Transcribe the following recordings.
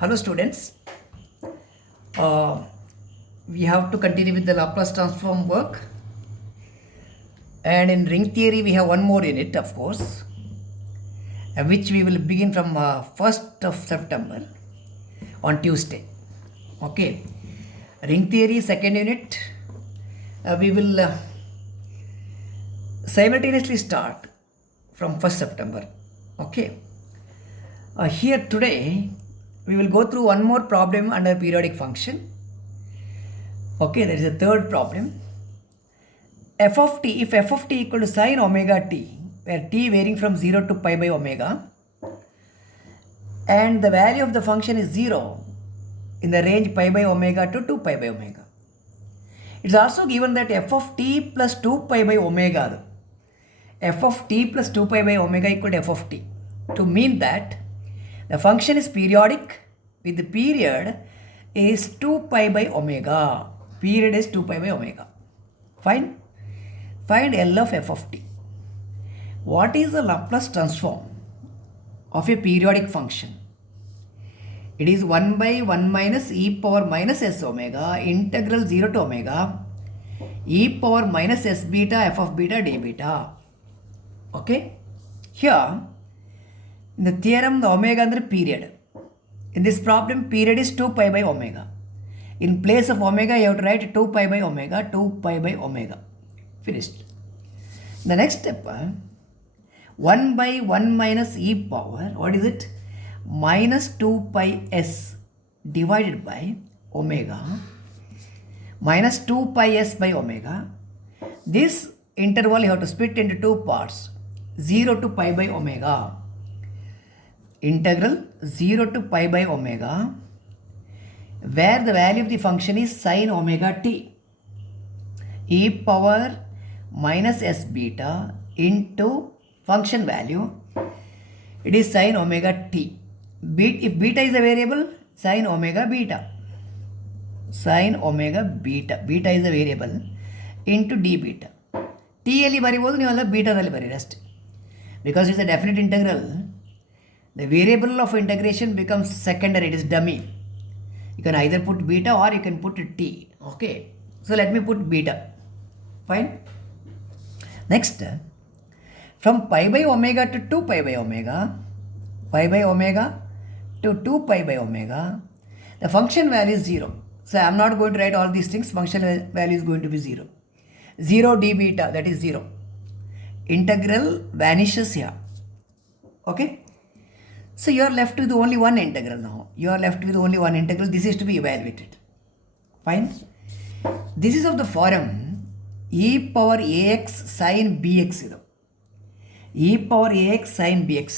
Hello students, uh, we have to continue with the Laplace transform work, and in ring theory we have one more unit, of course, which we will begin from 1st of September on Tuesday. Okay, ring theory second unit, we will simultaneously start from 1st September. Okay, here today we will go through one more problem under periodic function. Okay, there is a third problem. F of t, if f of t equal to sine omega t, where t varying from 0 to pi by omega, and the value of the function is 0 in the range pi by omega to 2 pi by omega. It's also given that f of t plus 2 pi by omega, f of t plus 2 pi by omega equal to f of t, to mean that the function is periodic with the period is 2 pi by omega. Period is 2 pi by omega. Fine. Find L of f of t. What is the Laplace transform of a periodic function? It is 1 by 1 minus e power minus s omega integral 0 to omega e power minus s beta f of beta d beta. Okay. Here, in the theorem, the omega under period. In this problem, period is 2 pi by omega. In place of omega, you have to write 2 pi by omega, 2 pi by omega. Finished. The next step, 1 by 1 minus e power, what is it? Minus 2 pi s divided by omega, minus 2 pi s by omega. This interval you have to split into two parts, 0 to pi by omega. Integral 0 to pi by omega, where the value of the function is sine omega t, e power minus s beta into function value, it is sine omega t. If beta is a variable, sine omega beta. Sine omega beta. Beta is a variable into d beta. T ಅಲ್ಲಿ ಬರಿಬೋದು, ನೀವೆಲ್ಲ ಬೀಟಾದಲ್ಲಿ ಬರೀರಿ ಅಷ್ಟೇ. Because it's a definite integral, the variable of integration becomes secondary, it is dummy. You can either put beta or you can put t. Okay, so let me put beta. Fine. Next, from pi by omega to 2 pi by omega, pi by omega to 2 pi by omega, the function value is 0. So I am not going to write all these things. Function value is going to be 0. 0 d beta, that is 0. Integral vanishes here. Okay. So you are left with only one integral now. You are left with only one integral. This is to be evaluated. Fine. This is of the form e power ax sin bx. E power ax sin bx.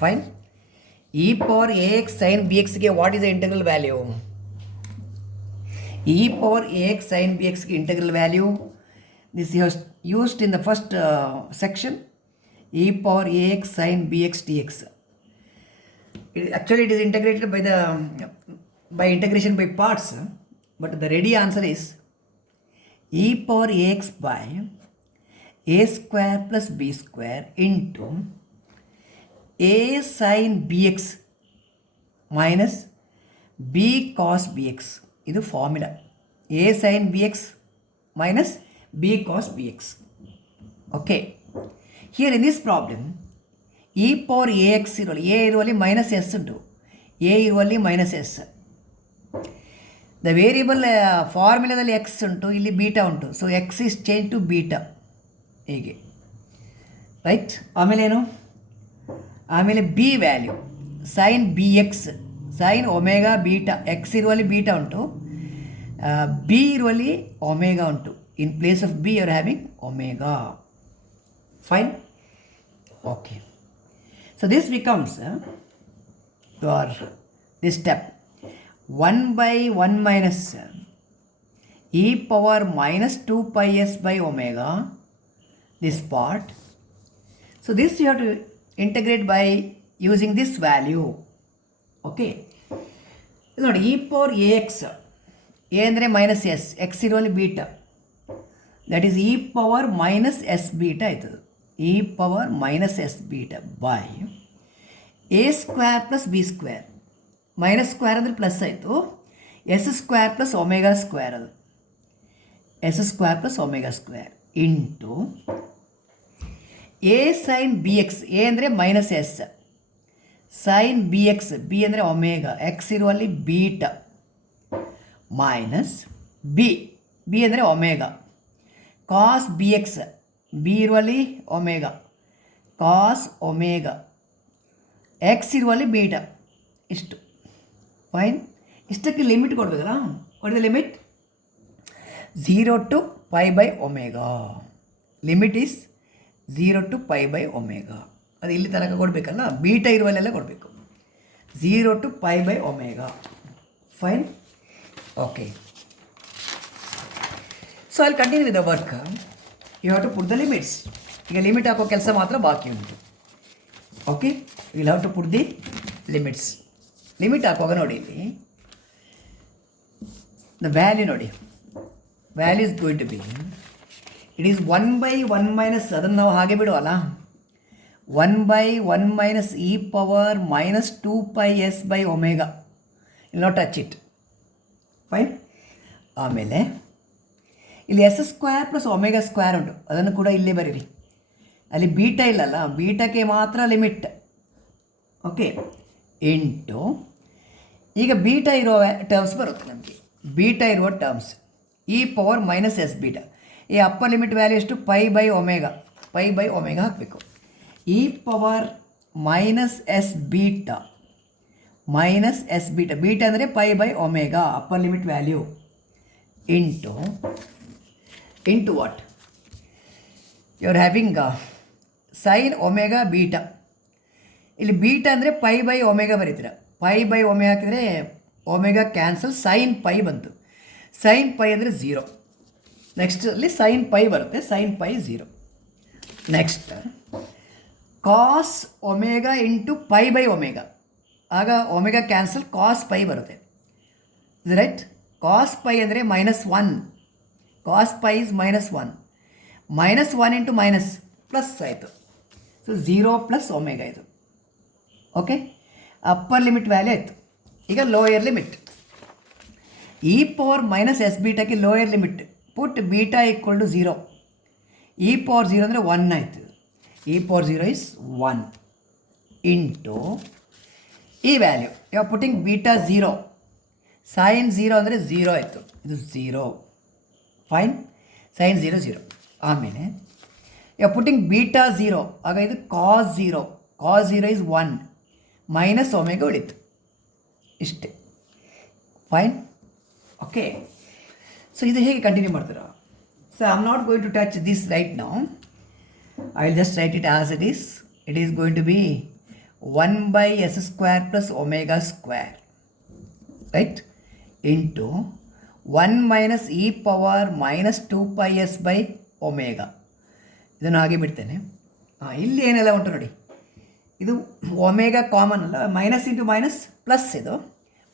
Fine. E power ax sin bx ke what is the integral value? E power ax sin bx integral value. This is used in the first section. E power ax sin bx dx. Actually, it is integrated by integration by parts, but the ready answer is e power ax by a square plus b square into a sin bx minus b cos bx. This is formula. A sin bx minus b cos bx. Okay. Here in this problem, e power ax ಇರುವಲ್ಲಿ minus s ಉಂಟು, a ಇರುವಲ್ಲಿ minus s. The variable ಫಾರ್ಮುಲಾದಲ್ಲಿ x ಉಂಟು, ಇಲ್ಲಿ beta ಉಂಟು. So x is change to beta, ಹೀಗೆ right. ಆಮೇಲೇನು, ಆಮೇಲೆ b value sine b x, sine omega beta. X ಇರುವಲ್ಲಿ ಬೀಟಾ ಉಂಟು, ಬಿ ಇರುವಲ್ಲಿ ಒಮೆಗಾ ಉಂಟು. In place of b you are having omega. Fine. Okay. So this becomes this step 1 by 1 minus e power minus 2 pi s by omega, this part. So this you have to integrate by using this value. Okay. Not e power ax, a andre minus s, x ಇರುವಲ್ಲಿ beta, that is e power minus s beta ಆಯ್ತದೆ. e power minus s beta by a square plus b square. Minus square ಅಂದರೆ plus ಆಯಿತು, s square plus omega square, ಅದು s square plus omega square into a sine b x, a ಅಂದರೆ minus s, sine b x, b ಅಂದರೆ omega, x ಇರುವಲ್ಲಿ beta minus b, b ಅಂದರೆ omega, cos b x, b ಇರುವಲ್ಲಿ omega, cos omega, x ಇರುವಲ್ಲಿ beta. ಇಷ್ಟು fine. ಇಷ್ಟಕ್ಕೆ limit ಕೊಡಬೇಕಲ್ಲ, what is the limit? 0 to pi by omega. Limit is 0 to pi by omega. ಅದು ಇಲ್ಲಿ ತನಕ ಕೊಡಬೇಕಲ್ಲ, ಬೀಟ ಇರುವಲ್ಲೆಲ್ಲ ಕೊಡಬೇಕು. 0 to pi by omega. Fine. Okay. So ಅಲ್ಲಿ continue with the work. You have to put the limits. ಈಗ limit ಹಾಕೋ ಕೆಲಸ ಮಾತ್ರ ಬಾಕಿ ಉಂಟು. Okay, will have to put the limits. Limit ಹಾಕುವಾಗ ನೋಡಿ, ಇಲ್ಲಿ ದ ವ್ಯಾಲ್ಯೂ ನೋಡಿ, value is going to be, it is 1/1 minus, ಅದನ್ನು ನಾವು ಹಾಗೆ ಬಿಡುವಲ್ಲ, 1/1 minus e power minus 2πs by omega. ಇಲ್ಲಿ ನಾಟ್ ಟಚ್ ಇಟ್. ಫೈನ್. ಆಮೇಲೆ ಇಲ್ಲಿ s square plus omega square ಉಂಟು, ಅದನ್ನು ಕೂಡ ಇಲ್ಲೇ ಬರೀರಿ. ಅಲ್ಲಿ ಬೀಟಾ ಇಲ್ಲಲ್ಲ, ಬೀಟಕ್ಕೆ ಮಾತ್ರ ಲಿಮಿಟ್. ಓಕೆ, ಇಂಟು ಈಗ ಬೀಟಾ ಇರೋ ಟರ್ಮ್ಸ್ ಬರುತ್ತೆ ನಮಗೆ, ಬೀಟಾ ಇರುವ terms e power minus s beta. ಈ ಅಪ್ಪರ್ ಲಿಮಿಟ್ ವ್ಯಾಲ್ಯೂ ಎಷ್ಟು? ಪೈ ಬೈ ಒಮೆಗಾ ಹಾಕಬೇಕು. E power minus s beta, minus s beta, beta ಅಂದರೆ pi by omega upper limit value into what? You are having sine omega beta. ಇಲ್ಲಿ beta ಅಂದರೆ pi by omega ಬರೀತೀರ, pi by omega ಹಾಕಿದರೆ omega cancel, sine pi ಬಂತು. Sign pi ಅಂದರೆ 0. Next ಅಲ್ಲಿ sine pi ಬರುತ್ತೆ, sine pi 0. Next cos omega into pi by omega, ಆಗ omega cancel, cos pi ಬರುತ್ತೆ. Is right? ಕಾಸ್ ಪೈ ಅಂದರೆ -1, cos pi is -1, -1 into minus plus ಆಯಿತು. So 0 plus omega ಇದು. Okay, upper limit value ಆಯಿತು. ಈಗ lower limit e power minus s ಬೀಟಾಕ್ಕೆ lower limit put beta equal to 0. E power 0 ಅಂದರೆ 1 ಆಯಿತು. E power 0 is 1 into ಈ value you are putting beta 0, sine 0 ಅಂದರೆ 0 ಆಯಿತು, ಇದು 0. ಫೈನ್. ಸೈನ್ 0. ಆಮೇಲೆ ಯು ಆರ್ ಪುಟ್ಟಿಂಗ್ ಬೀಟಾ 0, ಆಗ ಇದು cos 0, cos 0 is 1 minus omega ಉಳಿತು. ಇಷ್ಟೇ. ಫೈನ್. ಓಕೆ, ಸೊ ಇದು ಹೇಗೆ ಕಂಟಿನ್ಯೂ ಮಾಡ್ತೀರಾ? So I am not going to touch this right now. I will just write it as it is. It is going to be 1/s square plus omega square, right, into 1 minus e power minus 2πs by omega. ಇದನ್ನು ಹಾಗೆ ಬಿಡ್ತೇನೆ. ಇಲ್ಲಿ ಏನೆಲ್ಲ ಉಂಟು ನೋಡಿ, ಇದು omega common ಅಲ್ಲ, minus into minus plus, ಇದು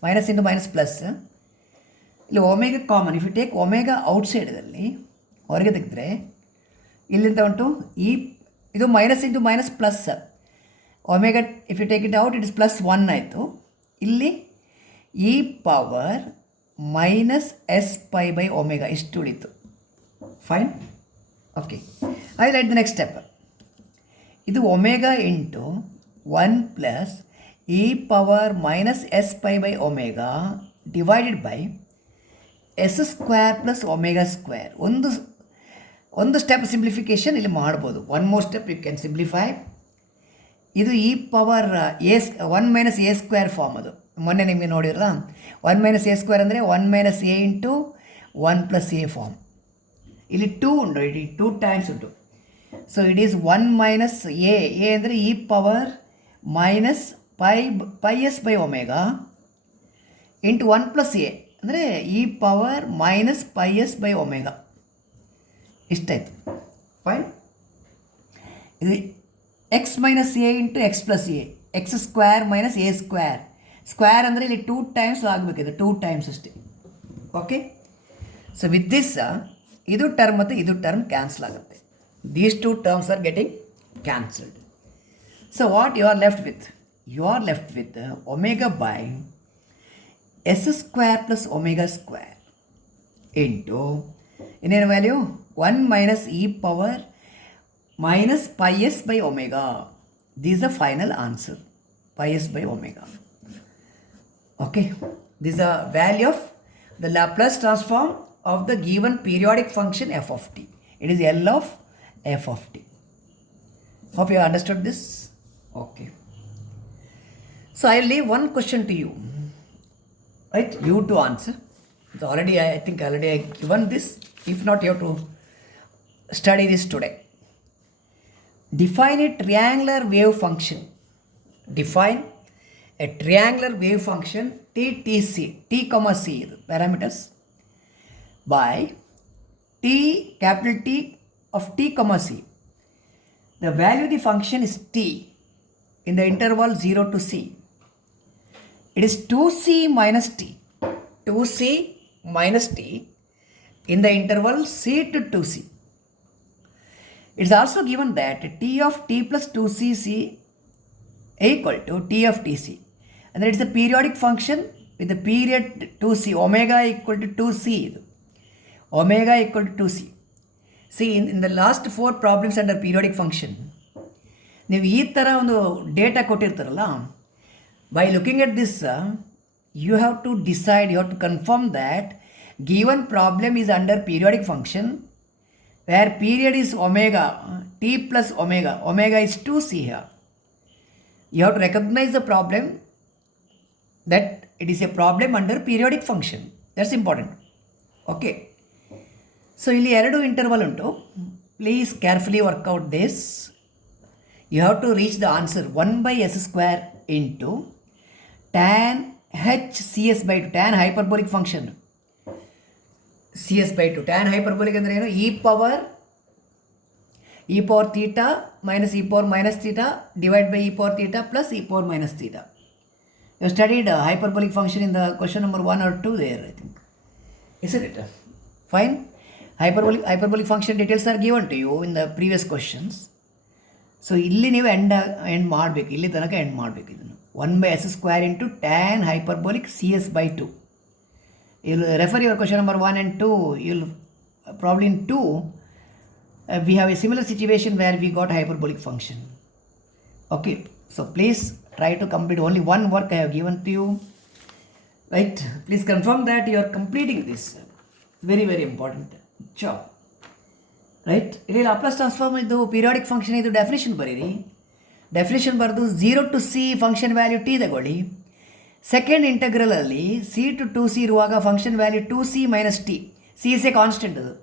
ಮೈನಸ್ ಇಂಟು ಮೈನಸ್ ಪ್ಲಸ್. ಇಲ್ಲಿ omega common. If you take omega ಔಟ್ಸೈಡಲ್ಲಿ ಹೊರಗೆ ತೆಗೆದ್ರೆ ಇಲ್ಲಿಂದ ಉಂಟು ಇದು minus into minus plus. Omega if you take it out it is +1 ಆಯಿತು. ಇಲ್ಲಿ e power minus s pi by omega ಇಷ್ಟು ಉಳಿತು. Fine. Okay, I write the next step. ಇದು omega into 1 plus e power minus s pi by omega divided by s square plus omega square. ಒಂದು step simplification ಇಲ್ಲಿ ಮಾಡ್ಬೋದು. One more step you can simplify. ಇದು e power 1 minus a square form. ಅದು ಮೊನ್ನೆ ನಿಮಗೆ ನೋಡಿರಲ್ಲ, 1 minus a square ಅಂದರೆ 1 minus a into 1 plus a form. ಇಲ್ಲಿ 2 ಉಂಟು, ಇಲ್ಲಿ 2 ಟೈಮ್ಸ್ ಉಂಟು. So it is 1 minus a ಅಂದರೆ e power minus πs by omega into 1 plus a ಅಂದರೆ e power minus πs by omega. ಇಷ್ಟಾಯಿತು. ಫೈನ್. ಇದು x minus a into x plus a, x square minus a square. Square ಅಂದರೆ ಇಲ್ಲಿ 2 times ಆಗಬೇಕಿದೆ, 2 times ಅಷ್ಟೇ. Okay, so with this ಇದು term ಮತ್ತು ಇದು ಟರ್ಮ್ ಕ್ಯಾನ್ಸಲ್ ಆಗುತ್ತೆ. These 2 terms are getting cancelled. So what you are left with? You are left with omega by s square plus omega square into ಇನ್ನೇನು value 1 minus e power minus pi s by omega. This is the final answer, pi s by omega. Okay, this is the value of the Laplace transform of the given periodic function f of t. It is L of f of t. Hope you understood this. Okay. So I will leave one question to you, right? You to answer. So already I think I given this. If not, you have to study this today. Define a triangular wave function. Define a triangular wave function t comma c parameters by capital T of t comma c. The value of the function is t in the interval 0 to c. It is 2c minus t. 2c minus t in the interval c to 2c. It is also given that t of t plus 2cc equal to t of tc. And that is a periodic function with the period 2c, omega equal to 2c. Omega equal to 2c. See, in the last 4 problems under periodic function, ನೀವು ಈ ಥರ ಒಂದು data ಕೊಟ್ಟಿರ್ತಾರಲ್ಲ, by looking at this, you have to decide, you have to confirm that given problem is under periodic function where period is omega, t plus omega, omega is 2c here. You have to recognize the problem that it is a problem under periodic function. That's important. Okay. So ಇಲ್ಲಿ 2 interval unto. Please carefully work out this. You have to reach the answer 1 by s square into tan h cs by 2, tan hyperbolic function. cs by 2, tan hyperbolic ಅಂದರೆ ಏನು? e power theta minus e power minus theta divided by e power theta plus e power minus theta. You studied hyperbolic function in the question number 1 or 2 there, I think. Isn't it? Fine. Hyperbolic function details are given to you in the previous questions. So ಇಲ್ಲಿ ನೀವು end ಮಾಡಬೇಕು, ಇಲ್ಲಿ ತನಕ end ಮಾಡಬೇಕು. ಇದನ್ನು 1 by s square into tan hyperbolic cs by 2. You'll refer your question number 1 and 2. You'll probably in 2 we have a similar situation where we got hyperbolic function. Okay, so please try to complete only one work I have given to you, right? Please confirm that you are completing this. Very very important job, right? ಇಲ್ಲಿ Laplace transform ಇದು periodic function ಇದು definition ಬರೀರಿ. Definition ಬರೆದು 0 to c function value t ತಗೊಳ್ಳಿ. Second ಇಂಟಗ್ರಲಲ್ಲಿ c to 2c ಇರುವಾಗ function value 2c minus T. C is A constant, ಅದು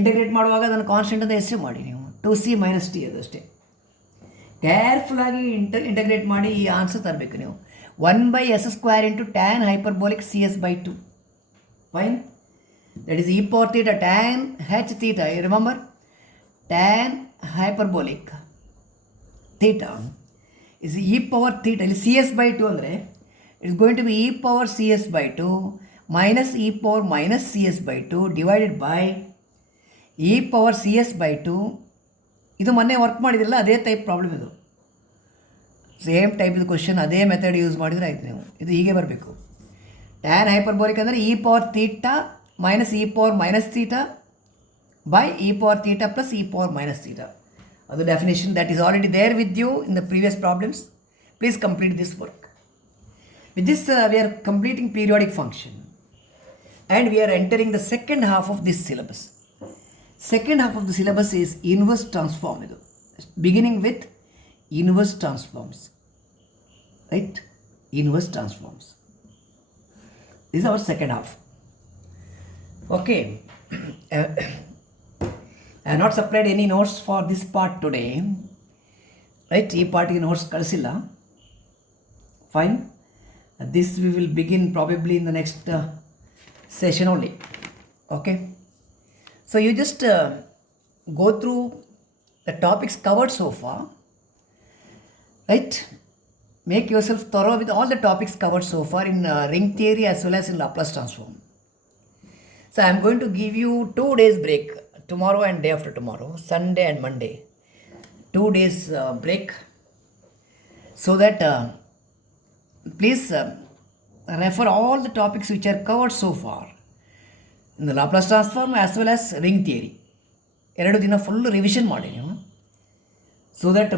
integrate ಮಾಡುವಾಗ ಅದನ್ನು ಕಾನ್ಸ್ಟೆಂಟ್ ಅಂತ ಹೆಸರು ಮಾಡಿ ನೀವು 2c ಮೈನಸ್ ಟಿ, ಅದು ಅಷ್ಟೇ. ಕೇರ್ಫುಲ್ಲಾಗಿ ಇಂಟಗ್ರೇಟ್ ಮಾಡಿ ಈ ಆನ್ಸರ್ ತರಬೇಕು ನೀವು. 1 by s square into tan hyperbolic cs by 2. Fine. That is e power theta tan h theta. You remember? Tan hyperbolic theta is e power theta. cs by 2 ಅಂದರೆ it is going to be e power cs by 2 minus e power minus cs by 2 divided by e power cs by 2. ಇದು ಮೊನ್ನೆ work ಮಾಡಿದ್ರಲ್ಲ, ಅದೇ type problem ಇದು. Same type ಇದು question, ಅದೇ method use ಮಾಡಿದರೆ ಆಯ್ತು ನೀವು. ಇದು ಹೀಗೆ ಬರಬೇಕು. ಟ್ಯಾನ್ ಹೈಪರ್ಬೋಲಿಕ್ ಅಂದರೆ e power theta minus e power minus theta by e power theta plus e power minus theta. ಅದು definition that is already there with you in the previous problems. Please complete this work. With this we are completing periodic function and we are entering the second half of this syllabus. Second half of the syllabus is inverse transform, beginning with inverse transforms, right? Inverse transforms. This is our second half. Okay. I have not supplied any notes for this part today, right? Ee part ge notes kalasilla. Fine. This we will begin probably in the next session only. Okay. So you just go through the topics covered so far, right? Make yourself thorough with all the topics covered so far in ring theory as well as in Laplace transform. So I am going to give you 2 days break, tomorrow and day after tomorrow, Sunday and Monday. 2 days break, so that please refer all the topics which are covered so far in the Laplace transform as well as ring theory. ಎರಡು ದಿನ full revision ಮಾಡಿ ನೀವು, so that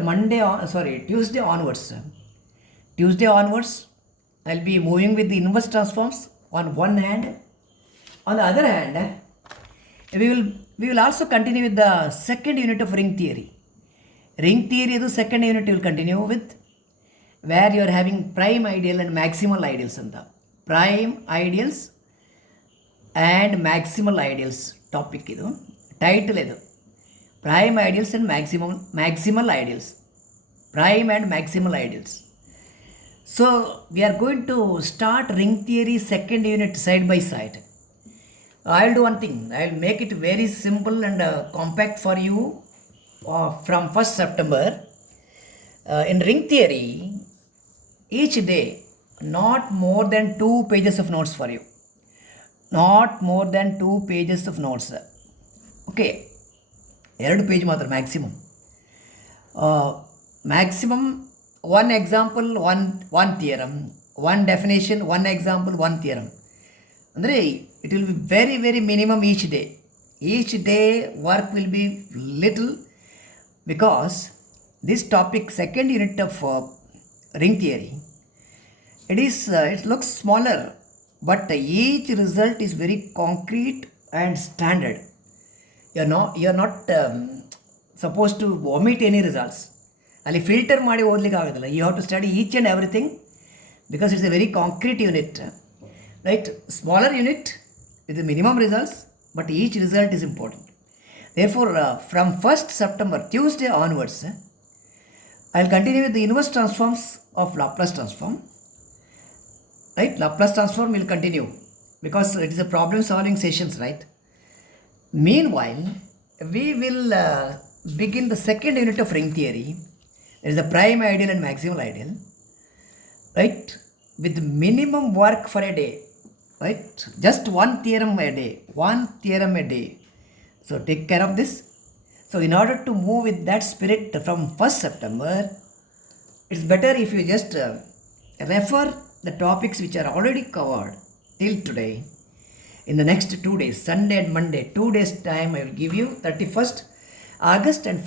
Tuesday onwards I'll be moving with the inverse transforms on one hand. On the other hand, we will also continue with the second unit of ring theory. Ring theory is the second unit we will continue with, where you are having prime ideal and maximal ideals anta. Prime ideals and maximal ideals topic idu, title idu. Prime ideals and maximal ideals. Prime and maximal ideals. So we are going to start ring theory second unit side by side. I'll do one thing. I'll make it very simple and compact for you from 1st September. In ring theory, each day, not more than 2 pages of notes for you. Not more than 2 pages of notes. Okay. 2 page ಮಾತ್ರ maximum. Maximum one example, one theorem, one definition, one example, one theorem. ಅಂದರೆ it will be very, very minimum each day. Each day work will be little, because this topic, second unit of ring theory, it looks smaller, but each result is very concrete and standard. You are not supposed to omit any results. ಅಲ್ಲಿ filter ಮಾಡಿ ಓದಲಿಕ್ಕೆ ಆಗೋದಿಲ್ಲ. You have to study each and everything, because it's a very concrete unit, right? Smaller unit with the minimum results, but each result is important. Therefore, from 1st September, Tuesday onwards, I'll continue with the inverse transforms of Laplace transform. Right? Laplace transform will continue because it is a problem solving sessions, right? Meanwhile, we will begin the second unit of ring theory. There is a prime ideal and maximal ideal, right? With minimum work for a day. Right? Just one theorem a day. So take care of this. So in order to move with that spirit from 1st September, it's better if you just refer the topics which are already covered till today. In the next 2 days, Sunday and Monday, 2 days time, I will give you 31st August and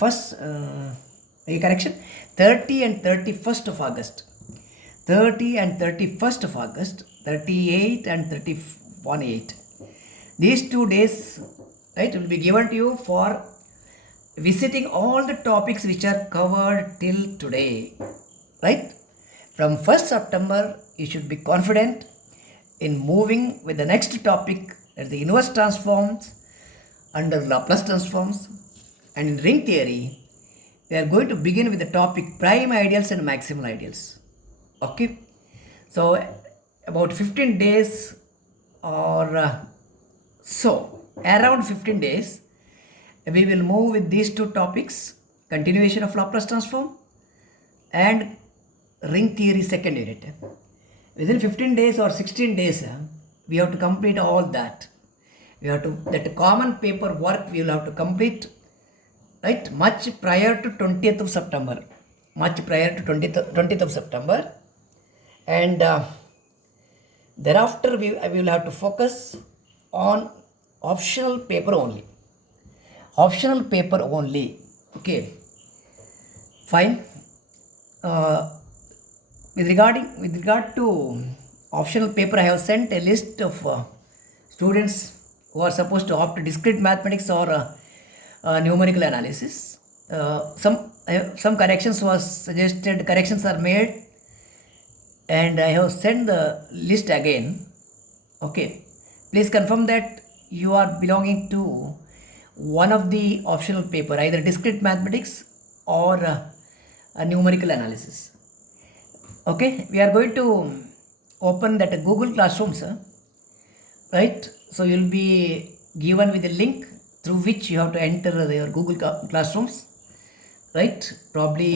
30 and 31st of August. 30 and 31st of August, 38 and 31/8. These 2 days, right, will be given to you for visiting all the topics which are covered till today, right? From 1st September, you should be confident in moving with the next topic, that is the inverse transforms under Laplace transforms. And in ring theory, we are going to begin with the topic prime ideals and maximal ideals. Okay? So about 15 days or so, around 15 days, we will move with these 2 topics, continuation of Laplace transform and ring theory second unit. Within 15 days or 16 days, we have to complete all that. That common paper work we will have to complete, right, much prior to 20th of September. Much prior to 20th of September. And thereafter, we will have to focus on optional paper only. Optional paper only. Okay. Fine. With regard to optional paper, I have sent a list of students who are supposed to opt discrete mathematics or numerical analysis. Some corrections was suggested. Corrections are made. And I have sent the list again. Okay. Please confirm that you are belonging to one of the optional paper, either discrete mathematics or a numerical analysis. Okay. We are going to open that Google Classrooms, right? So you will be given with a link through which you have to enter your Google Classrooms, right? Probably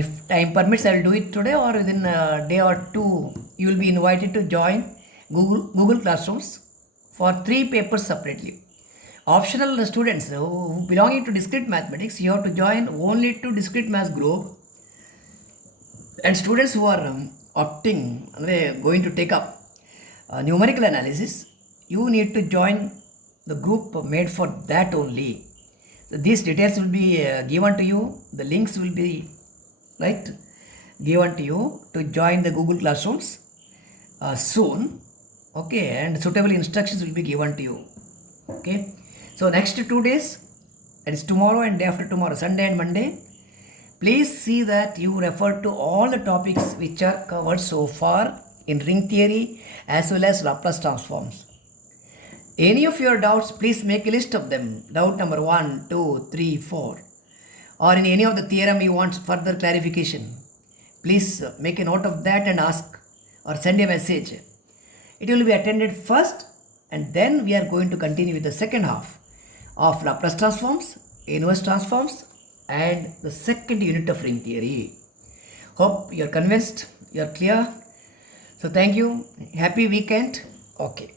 if time permits, I will do it today, or within a day or 2, you will be invited to join Google Classrooms for 3 papers separately. Optional students who belonging to discrete mathematics, you have to join only to discrete maths group, and students who are opting, going to take up numerical analysis, you need to join the group made for that only. So these details will be given to you. The links will be right given to you to join the Google Classrooms soon. Okay, and suitable instructions will be given to you. Okay, so next 2 days, that is tomorrow and day after tomorrow, Sunday and Monday, please see that you refer to all the topics which are covered so far in ring theory as well as Laplace transforms. Any of your doubts, please make a list of them. Doubt number 1, 2, 3, 4, or in any of the theorem you want further clarification, please make a note of that and ask or send a message. It will be attended first, and then we are going to continue with the second half of Laplace transforms, inverse transforms, and the second unit of ring theory. Hope you are convinced, you are clear. So thank you. Happy weekend. Okay.